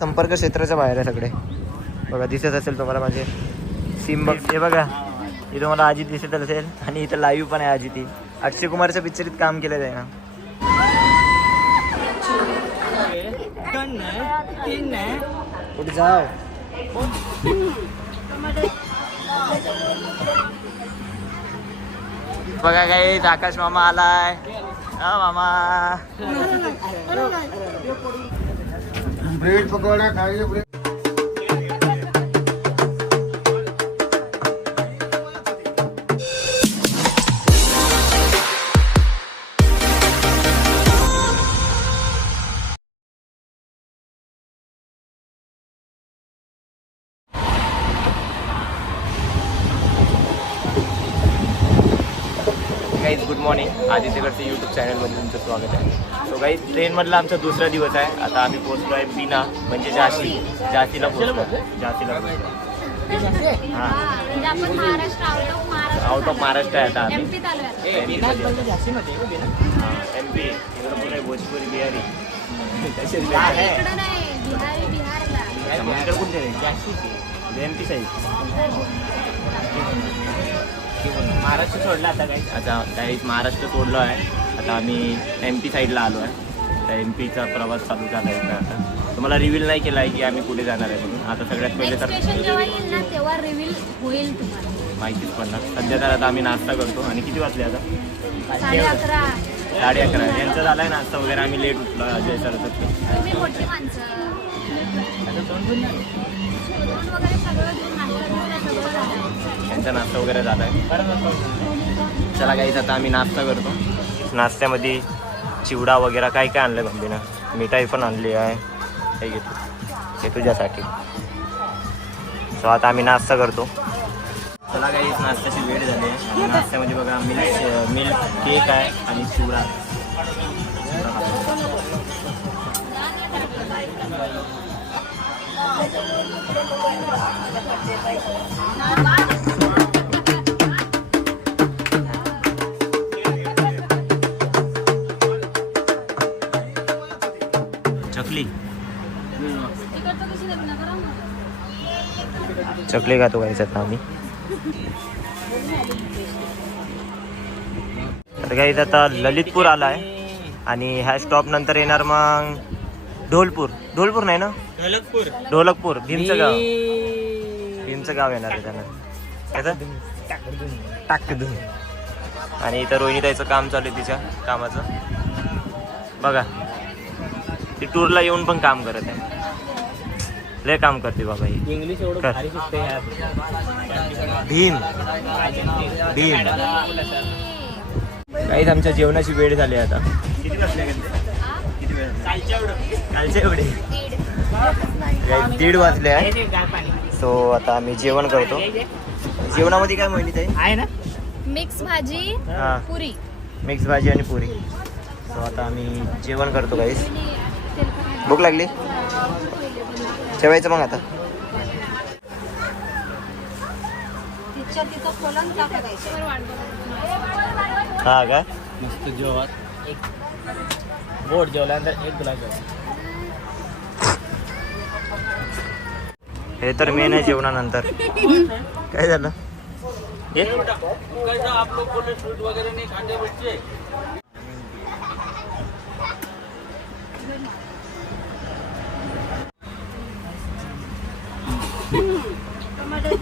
संपर्क क्षेत्राच्या बाहेर आहे सगळे. बघा दिसत असेल तुम्हाला माझे. सिम बघ हे बघा. इथं मला अजित दिसत असेल आणि इथं लाईव्ह पण आहे अजिती. अक्षय कुमारच्या पिक्चरीत काम केलेलं आहे ना. कुठे जाव? बघा काही आकाश मामा आलाय. हा मामा. ब्रेड पकौड़ा खाइए ब्रेड। गुड मॉर्निंग आदित्यकडचं यूट्यूब चॅनलमध्ये तुमचं स्वागत आहे. गाईज ट्रेनमधला आमचा दुसरा दिवस आहे. आता आम्ही पोहोचलो आहे बिना म्हणजे झाशी. झाशीला पोहोचलो. झाशीला पोहोचलो. हां. म्हणजे आपण महाराष्ट्र आउट ऑफ महाराष्ट्र आहे आता. आम्ही एम पी इकडं भोजपुरी बिहारी. इकडं नाही बिहारी बिहारला. इकडं कोणते एम पी साईड. महाराष्ट्र सोडला आता काही. आता काही महाराष्ट्र सोडलो आहे. आता आम्ही एम पी साईडला आलो आहे. तर एम पीचा प्रवास चालू झाला आहे आता. तुम्हाला रिव्हील नाही केला आहे की आम्ही कुठे जाणार आहे म्हणून. आता सगळ्यात पहिले तर स्टेशन जेव्हा येईल ना तेव्हा रिव्हील होईल तुम्हाला. माहितीच पडणार. सध्या तर आता आम्ही नाश्ता करतो. आणि किती वाजले आता? साडे अकरा. साडे अकरा. यांचा झाला आहे नाश्ता वगैरे. आम्ही लेट उठलो अजय सरचं तुम्ही मोठी माणसं. नाश्ता वगैरे झाला आहे चला काहीच आता आम्ही नाश्ता करतो. नाश्त्यामध्ये चिवडा वगैरे काय काय आणलं बंबीनं मिठाई पण आणली आहे. हे घेतो हे तुझ्यासाठी. सो आता आम्ही नाश्ता करतो. चला काही नाश्त्याची वेळ झाली आहे. आणि नाश्त्यामध्ये बघा मिल्क मिल्क केक आहे आणि चिवडा. चिवडा चकली. ना चकली खातो गायचं आता आम्ही? तर काही आता ललितपूर आला आहे आणि ह्या स्टॉप नंतर येणार मग ढोलपूर. ढोलपूर नाही ना? ढोलकपूर. ढोलकपूर भीमचं गाव. भीमचं गाव येणार आहे त्यांना. टाकदून. आणि इथं रोहिणीताईचं काम चालू आहे तिच्या कामाचं. बघा. ती टूरला येऊन पण काम करत आहे. लय काम करते बाबा ही. इंग्लिश एवढं कर. भारी शिकते यार. भीम. भीम. काहीच आमच्या जेवणाची वेळ झाली आता. किती वाजले किती वेळ कालच्या एवढे. काही दीड वाजले आहे. पाणी. सो आता आम्ही जेवण करतो. जेवणामध्ये काय माहिती ताई? आहे ना? मिक्स भाजी हा. पुरी. मिक्स भाजी आणि पुरी. सो आता आम्ही जेवण करतो काहीच भूक लागली? जेवायचं मग आता. हा काय? मस्त जेवण. एक गोड जेवल्यानंतर एक गुलाब जेवण हे तर मेन आहे जेवणानंतर. काय झालं?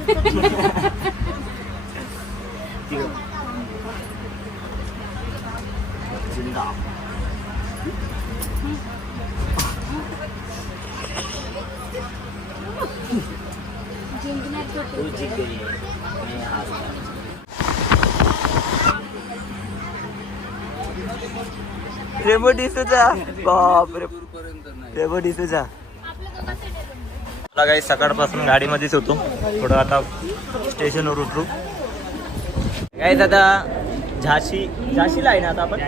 हे आप लोग बोले फ्रूट वगैरह नहीं खाते बच्चे तू जीत गई है मैं हार गया रेमो डिसूजा बाप रे रेमो डिसूजा मला काही सकाळपासून गाडीमध्येच होतो. थोडं आता स्टेशनवर उतरू. काय दादा झाशी झाशीला आहे ना आता आपण?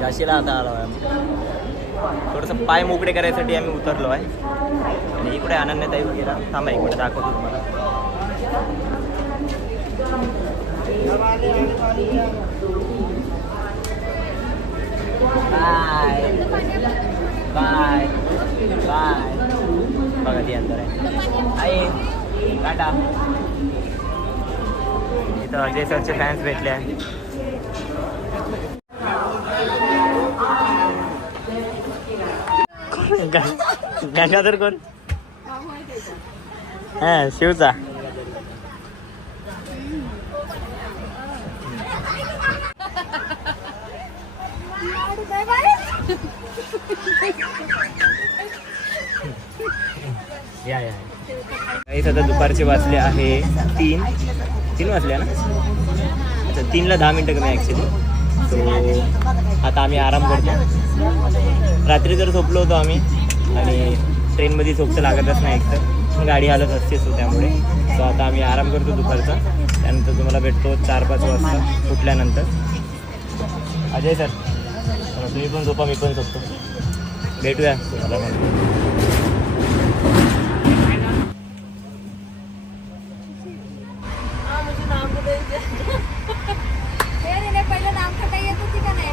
झाशीला आता आलो आहे थोडंसं पाय मोकळे करायसाठी आम्ही उतरलो आहे. आणि इकडे अनन्यताई वगैरे. थांबा इकडे दाखवतो तुम्हाला. बाय. बाय. बाय. आधी अंदर आहे आई टाटा। इथं अजय सरचे फॅन्स भेटले आहे गंगाधर कोण हा शिवचा या या. काही आता दुपारचे वाजले आहे तीन. तीन वाजले ना? अच्छा तीनला दहा मिनटं कमी ॲक्च्युली सो आता आम्ही आराम करतो. रात्री जर झोपलो होतो आम्ही आणि ट्रेनमध्ये झोपतं लागतच नाही एकतर. गाडी हालत असतेच हो त्यामुळे. सो आता आम्ही आराम करतो दुपारचा. त्यानंतर तुम्हाला भेटतो चार पाच वाजता उठल्यानंतर. अजय सर तुम्ही पण झोपा मी पण झोपतो. भेटूया. तुम्हाला हे रे, रे, पहिलं नाव खाता येत होती का नाही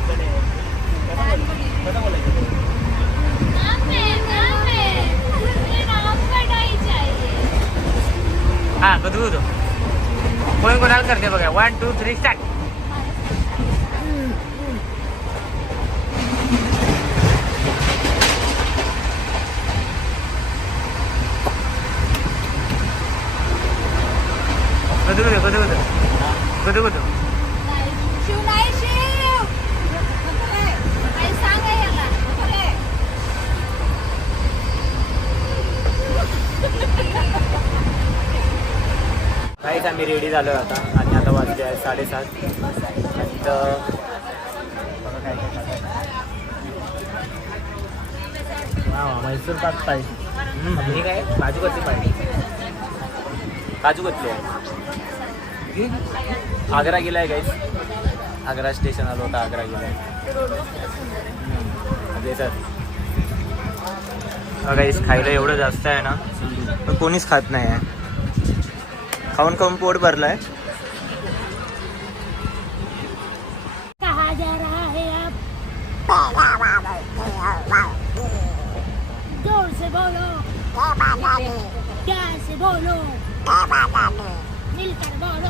हा कधी होतो कोण कोणाला करते बघा? वन टू थ्री स्टार्ट कधी होतो कधी होतो कधी होतो काहीच आम्ही रेडी झालो आता. आणि आता वाजले आहे साडेसात. मैसूर पाक पाहिजे. हे काय? काजू कच्ची पाहिजे. काजू कतली आहे. आग्रा गेलाय गाईस आग्रा स्टेशन आलो होता आग्रा गेलाय. सर म्हणजे गाईस खायला एवढं जास्त आहे ना पण कोणीच खात नाही आहे. खाऊन खाऊन पोट भरलाय. कहा जा del carbono.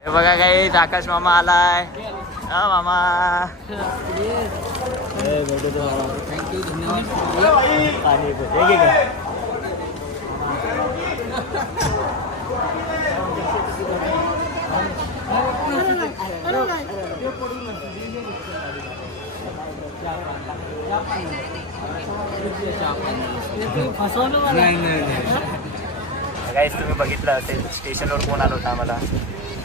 हे बघा काही आकाश मामा आलाय हा मामा थँक्यू धन्यवाद नाही नाही. काहीच तुम्ही बघितलं असेल स्टेशनवर कोण आला होता आम्हाला?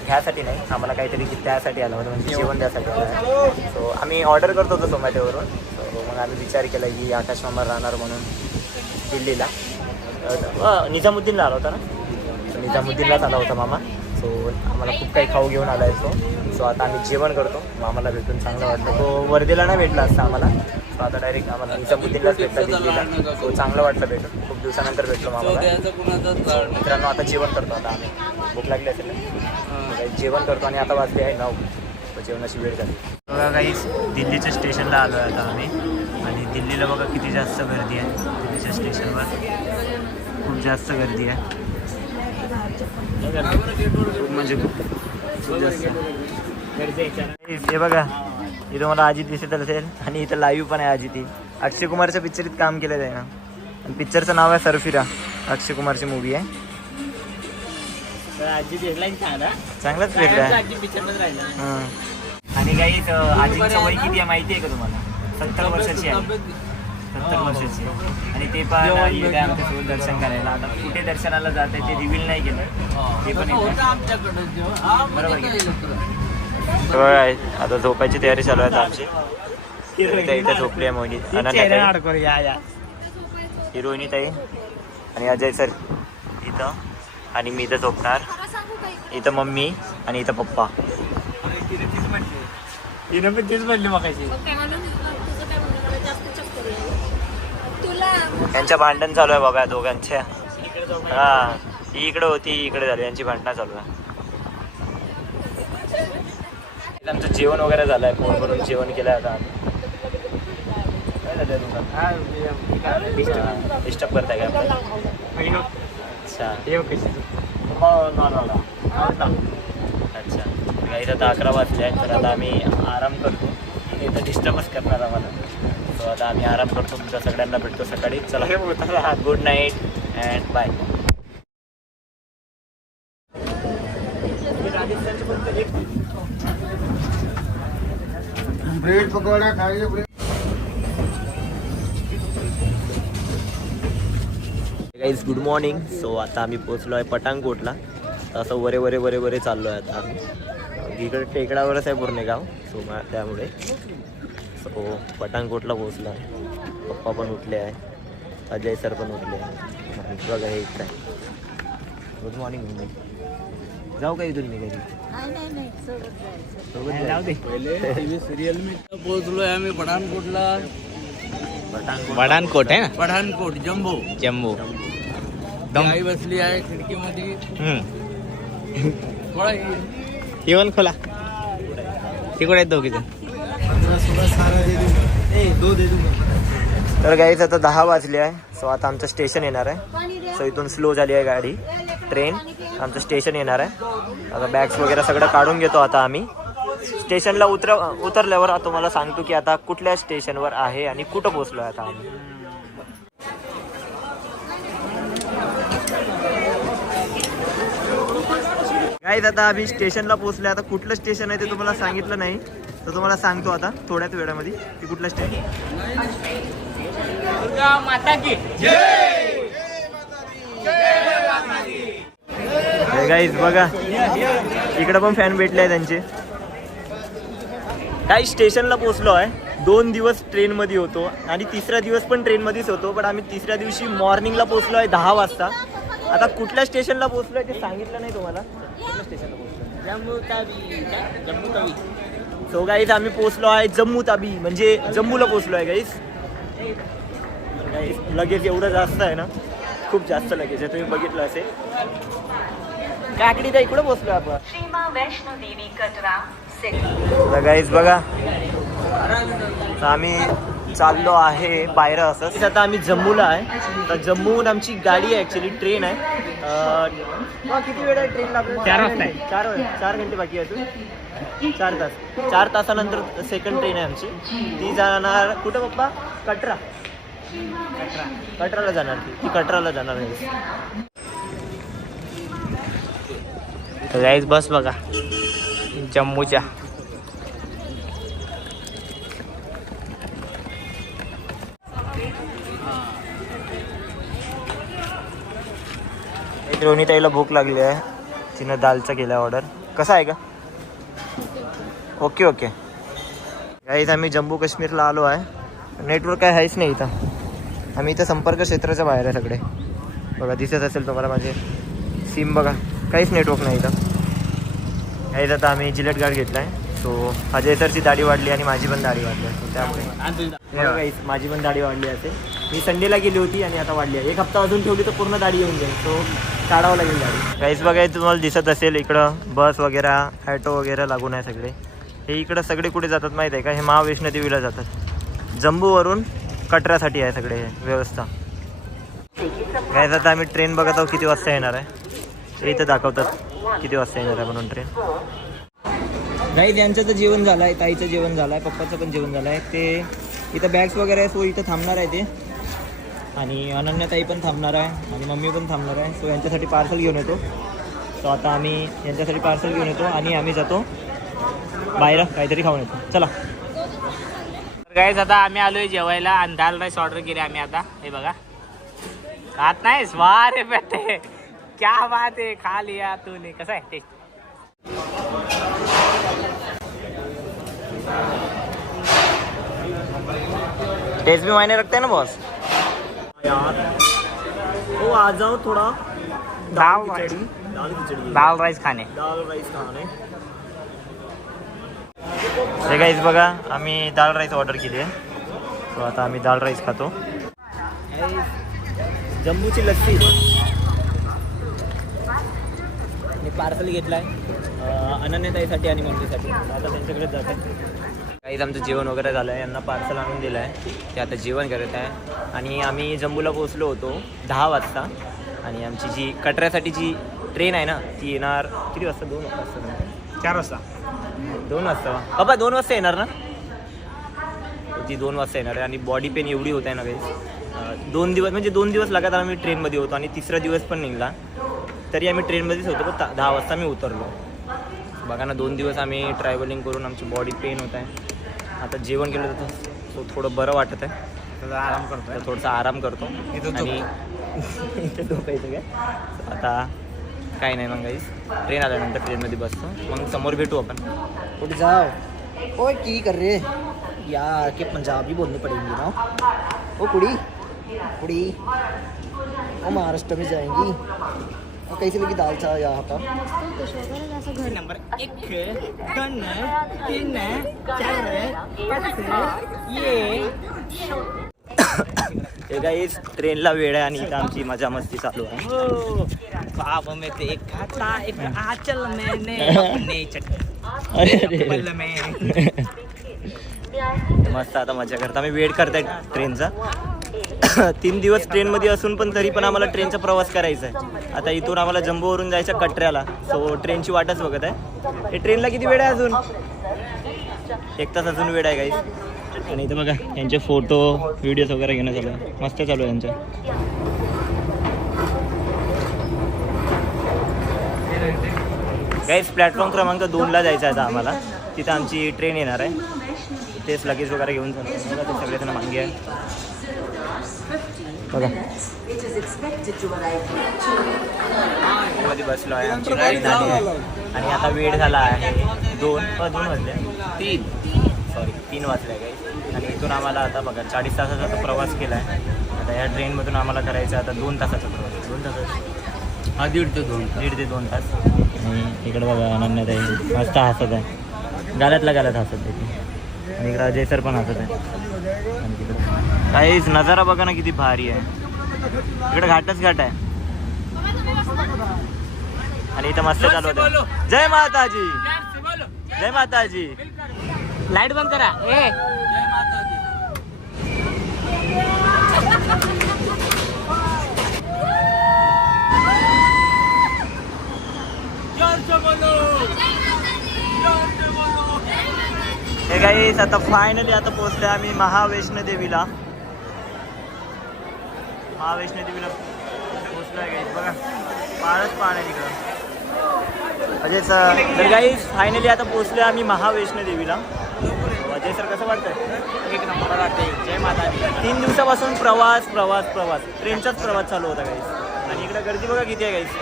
घ्यासाठी नाही आम्हाला काहीतरी त्यासाठी आलं होतं म्हणजे जेवण द्यासाठी आलं सो आम्ही ऑर्डर करत होतो झोमॅटोवरून सो मग आम्ही विचार केला की आकाश मामा राहणार म्हणून दिल्लीला. निजामुद्दीनला आला होता ना? निजामुद्दीनलाच आला होता मामा. सो आम्हाला खूप काही खाऊ घेऊन आला आहे सो सो आता आम्ही जेवण करतो. आम्हाला भेटून चांगलं वाटलं. तो वर्धेला नाही भेटला असता आम्हाला. सो आता डायरेक्ट आम्हाला निजामुद्दीनलाच भेटला दिल्लीला. सो चांगलं वाटलं भेटून. खूप दिवसानंतर भेटलो आम्हाला मित्रांनो आता जेवण करतो आता आम्ही. भूक लागली असेल काही जेवण करतो आणि आता वाजले आहे नऊ. जेवणाची वेळ झाली. बघा काही दिल्लीच्या स्टेशनला आलो आहे आता आम्ही. आणि दिल्लीला बघा किती जास्त गर्दी आहे दिल्लीच्या स्टेशनवर. खूप जास्त गर्दी आहे. खूप म्हणजे खूप जास्त हे बघा इथं मला अजित दिसत असेल आणि इथं लाईव्ह पण आहे अजित अक्षय कुमारच्या पिक्चरीत काम केलेलं आहे ना. आणि पिक्चरचं नाव आहे सरफिरा अक्षय कुमारची मूवी आहे. चांगलाच भेटला आहे. आणि काही आजीचं वय किती आहे माहिती आहे का तुम्हाला? सत्तर वर्षाची आहे. सत्तर वर्षाची आणि ते पण येत आहे आमच्यासोबत दर्शन करायला. आता कुठे दर्शनाला जात आहे ते रिव्हील नाही केलं. ते पण येत आहे. बरोबर? आता झोपायची तयारी चालू आहे आमची. इथे झोपली आहे मोहिनी. अनन्या या या. हिरोईनी ताई आणि अजय सर. इथं. आणि मी इथं झोपणार. इथं मम्मी आणि इथं पप्पा. पण तेच म्हणली मगाशी. यांच्या भांडण चालू आहे बाबा या दोघांच्या हा ती इकडे होती इकडे झाली. यांची भांडणं चालू आहे. आमचं जेवण वगैरे झालंय फोन करून जेवण केलं आता काय डिस्टर्ब करताय का अच्छा. मग ना, अच्छा. काही आता अकरा वाजले तर आता आम्ही आराम करतो. इथं डिस्टर्बच करणार आम्हाला. तो आता आम्ही आराम करतो तुमच्या सगळ्यांना भेटतो सकाळी. चला. Good night and bye bread pakora खाइए bread guys good morning so आता आम्ही पोचलो आहे पटांगकोटला तर असं वरे वरे वरे वरे चाललो आहे आता आम्ही. इकडे टेकडावरच आहे पूर्ण गाव. सो त्यामुळे. सो पटांगकोटला पोचलो आहे. पप्पा पण उठले आहे. अजय सर पण उठले आहे. बघा हे इथं आहे. Good morning mummy. जाऊ का इथून मी घरी सोबत जायचं. पहले टीवी सीरियल में पोहोचलोय आम्ही पठाणकोटला. पठाणकोट आहे ना पठाणकोट जम्बो. जम्बू. आई बसली आहे खिडकीमध्ये. खोला. तिकडे आहेत दोघी जण तर गाईज आता दहा वाजले आहे. सो आता आमचं स्टेशन येणार आहे. सो इथून स्लो झाली आहे गाडी. ट्रेन आमचं स्टेशन येणार आहे. आता बॅग्स वगैरे सगळं काढून घेतो आता आम्ही. स्टेशनला उतर उतरल्यावर तुम्हाला सांगतो की आता कुठल्या स्टेशनवर आहे आणि कुठं पोहोचलो आहे आता आम्ही. गाईज आता आम्ही स्टेशनला पोहोचले आता कुठलं स्टेशन आहे ते तुम्हाला सांगितलं नाही. तर तुम्हाला सांगतो आता थोड्याच वेळामध्ये की कुठलं स्टेशन दुर्गा माता की. गाईज बघा. इकडे पण फॅन भेटले आहे त्यांचे काही स्टेशनला पोहोचलो आहे. दोन दिवस ट्रेनमध्ये होतो आणि तिसरा दिवस पण ट्रेनमध्येच होतो पण आम्ही तिसऱ्या दिवशी मॉर्निंगला पोहोचलो आहे दहा वाजता. आता कुठल्या स्टेशनला पोहोचलो आहे ते सांगितलं नाही तुम्हाला? कुठल्या स्टेशनला पोहोचलो जम्मू तावी जम्मू तावी सो गाईज आम्ही पोहोचलो आहे जम्मू ताबी म्हणजे जम्मूला पोहोचलो आहे गाईज गाईज लगेच एवढं जास्त आहे ना? खूप जास्त लगेच आहे. तुम्ही बघितलं असेल. काकडी तर इकडं पोहोचलो आपण? गाईज बघा. तर आम्ही चाललो आहे बाहेर असं. आता आम्ही जम्मूला आहे. तर जम्मूहून आमची गाडी आहे ॲक्च्युली ट्रेन आहे. अं, किती वेळ आहे ट्रेनला आपल्याला? चार वाजता आहे. चार चार घंटे बाकी आहे अजून. चार तास. चार तासानंतर सेकंड ट्रेन आहे आमची. ती जाणार कुठं पप्पा? कटरा. कटराला जाणार ती. ती कटराला जाणार आहे. गाईज बस बघा. जम्मूच्या. एक भूक लागली आहे. तिनं दालचा केला ऑर्डर कसा आहे का ओके ओके गाईज आम्ही जम्मू काश्मीरला आलो आहे. नेटवर्क काय आहेच नाही इथं. आम्ही इथं संपर्क क्षेत्राच्या बाहेर आहे सगळे. बघा दिसत असेल तुम्हाला माझे सिम बघा. काहीच नेटवर्क नाही इथं. गाईज आता आम्ही जिलेट गार्ड घेतला आहे सो अजय सरची दाढी वाढली आणि माझी पण दाढी वाढली आहे. त्यामुळे. माझी पण दाढी वाढली असेल मी संडेला गेली होती आणि आता वाढली आहे. एक हप्ता अजून ठेवली तर पूर्ण दाढी येऊन जाईल. सो काढावं लागेल गाडी. काहीच बघायचं तुम्हाला दिसत असेल इकडं. बस वगैरे ॲटो वगैरे लागून आहे सगळे. हे इकडं सगळे कुठे जातात माहीत आहे का? हे महावैष्णो देवीला जातात. जम्बूवरून कटरासाठी आहे सगळे हे व्यवस्था. काय आता आम्ही ट्रेन बघत आहोत किती वाजता येणार आहे. ते इथं दाखवतात किती वाजता येणार आहे म्हणून ट्रेन गाईज यांचं तर जेवण झालं आहे ताईचं जेवण झालं आहे पप्पाचं पण जेवण झालं आहे ते इथं बॅग्स वगैरे आहे सो इथं थांबणार आहे ते. आणि अनन्यताई पण थांबणार आहे आणि मम्मी पण थांबणार आहे. सो यांच्यासाठी पार्सल घेऊन येतो. सो आता आम्ही यांच्यासाठी पार्सल घेऊन येतो आणि आम्ही जातो बाहेर काहीतरी खाऊन येतो. चला. काहीच आता आम्ही आलोय जेवायला आणि दाल राईस ऑर्डर केले आम्ही आता. हे बघा. खात नाहीस? वा रे बेटे. क्या बात आहे. खा लिया तूने. कसं आहे? टेस्ट टेस्ट भी मायने रखते ना बॉस यार। वो आ जाओ थोड़ा। दाल खिचड़ी। दाल खिचड़ी। दाल राईस खाणे दाल राईस खाणे हे गाईज बघा आम्ही दाल राईस ऑर्डर केली आहे. सो आता आम्ही दाल राईस खातो. जम्बूची लस्सी. पार्सल घेतलाय. अं, अनन्यताईसाठी आणि मम्मीसाठी. आता त्यांच्याकडे जात. आहे काहीच आमचं जेवण वगैरे झालं आहे. यांना पार्सल आणून दिलं आहे. ते आता जेवण करत आहे. आणि आम्ही जम्बूला पोहोचलो होतो दहा वाजता. आणि आमची जी कटऱ्यासाठी जी ट्रेन आहे ना ती येणार किती वाजता? दोन वाजता चार वाजता. दोन वाजता. बाबा दोन वाजता येणार ना? ती दोन वाजता येणार आहे. आणि बॉडी पेन एवढी होत आहे ना काही दोन दिवस म्हणजे दोन दिवस लगातार आम्ही ट्रेनमध्ये होतो. आणि तिसरा दिवस पण निघला. तरी आम्ही ट्रेनमध्येच होतो. पण दहा वाजता मी उतरलो. बघा ना दोन दिवस आम्ही ट्रॅव्हलिंग करून आमची बॉडी पेन होत आहे. आता जेवण केलं तर सो थोडं बरं वाटत आहे. आराम करतोय. तर थोडासा आराम करतो. इथं आणि काय? आता काही नाही मग गाईस ट्रेन आल्यानंतर ट्रेनमध्ये बसतो. मग समोर भेटू आपण. उठ जाओ ओए की कर रहे यार के पंजाबी बोलनी पड़ेगी ना. ओ कुड़ी. कुड़ी. ओ महाराष्ट्र में जाएंगी कैसे लगी दाल चा यहाँ का नंबर एक दोन तीन चार ये। हे गाईस ट्रेनला वेळ आहे आणि इथं आमची मज़ा मस्ती चालू आहे. बाप में देखा था एक आंचल मैंने अपने अरे अरे. में. मस्त आता मज़ा करता. आम्ही वेट करताय ट्रेनचा. तीन दिवस ट्रेनमध्ये असून पण तरी पण आम्हाला ट्रेनचा प्रवास करायचा आहे. आता इथून आम्हाला जम्बोवरून जायचं कटऱ्याला. सो ट्रेनची वाटच बघत आहे. हे ट्रेनला किती वेळ आहे अजून? एक तास अजून वेळ आहे काही आणि इथं बघा यांचे फोटो व्हिडिओज वगैरे घेणं चालू आहे. मस्त चालू आहे यांचं. काहीच प्लॅटफॉर्म क्रमांक दोनला जायचं आहे आता आम्हाला. तिथं आमची ट्रेन येणार आहे. तेच लगेज वगैरे घेऊन चालू बघा सगळेजण मागे आहे. मध्ये बसलो आहे आमची आहे. आणि आता वेळ झाला आहे दोन दोन वाजले. तीन. सॉरी तीन वाजले काही आणि इथून आम्हाला आता बघा चाळीस तासाचा आता प्रवास केला आहे. आता या ट्रेनमधून आम्हाला करायचं आहे आता दोन तासाचा प्रवास. दोन तासाचा? हाँ डेढ़ तो दोन दीड ते दोन तास. आणि इकडे बघा अनन्याताई मस्त हसत आहे. गाल्यातला गाल्यात हसत आहे ती. आणि इकडं अजय सर पण हसत आहे. काहीच नजारा बघा ना किती भारी आहे. इकडे घाटच घाट आहे. आणि इथं मस्त चालू होतं. जय माताजी. जय माताजी. लाइट बंद करा. ए. हे काही आता फायनली आता पोहोचलोय आम्ही महावैष्णो देवीला. महावैष्णो देवीला गाईस बघा पाळ आहे तिकडं. अजय सर तर काही फायनली आता पोहोचलोय आम्ही महावैष्णो देवीला. अजय सर कसं वाटतंय? एक नंबर वाटते जय माता दी तीन दिवसापासून प्रवास प्रवास प्रवास. ट्रेनचाच प्रवास चालू होता गाईस आणि इकडे गर्दी बघा किती आहे गाईस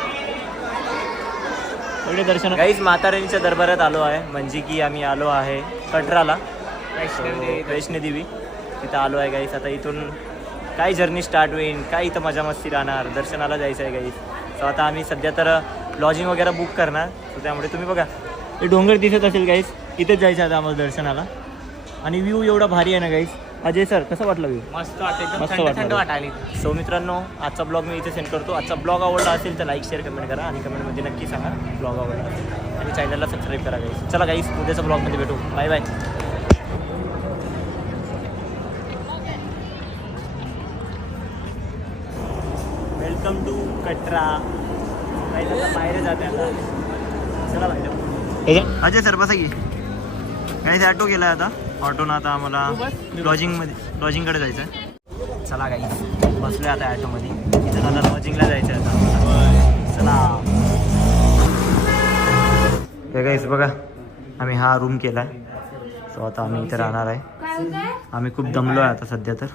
एवढे दर्शन गाईस माता राणीच्या दरबारात आलो आहे. म्हणजे की आम्ही आलो आहे कटराला. वैष्णोदेवी तिथं आलो आहे गाईस आता इथून काय जर्नी स्टार्ट होईल काय इथं मजा मस्ती राहणार दर्शनाला जायचं आहे गाईस सो आता आम्ही सध्या तर लॉजिंग वगैरे बुक करणार. सो त्यामुळे तुम्ही बघा. हे डोंगर दिसत असेल गाईस इथेच जायचं आता आम्हाला दर्शनाला. आणि व्ह्यू एवढा भारी आहे ना गाईस अजय सर कसं वाटलं व्ह्यू मस्त मस्त थंड वाटलं. वाटायली. सो मित्रांनो आजचा ब्लॉग मी इथे सेंड करतो. आजचा ब्लॉग आवडला असेल तर लाईक शेअर कमेंट करा. आणि कमेंटमध्ये नक्की सांगा. ब्लॉग आवडला आणि चॅनलला सबस्क्राईब करा गाईस चला गाईस उद्याच्या ब्लॉगमध्ये भेटू. Bye bye welcome to Katra काही आता बाहेर जाते आता. चला बाहेर. अजय सर बसा की. काही ऑटो गेला आता. ऑटोनं आता आम्हाला लॉजिंगमध्ये लॉजिंगकडे जायचं आहे चला काही बसलोय आता ॲटोमध्ये इथं आता लॉजिंगला जायचं आहे आता. चला. हे गाईस बघा. आम्ही हा रूम केला सो आता आम्ही इथे राहणार आहे. आम्ही खूप दमलो आहे आता सध्या तर.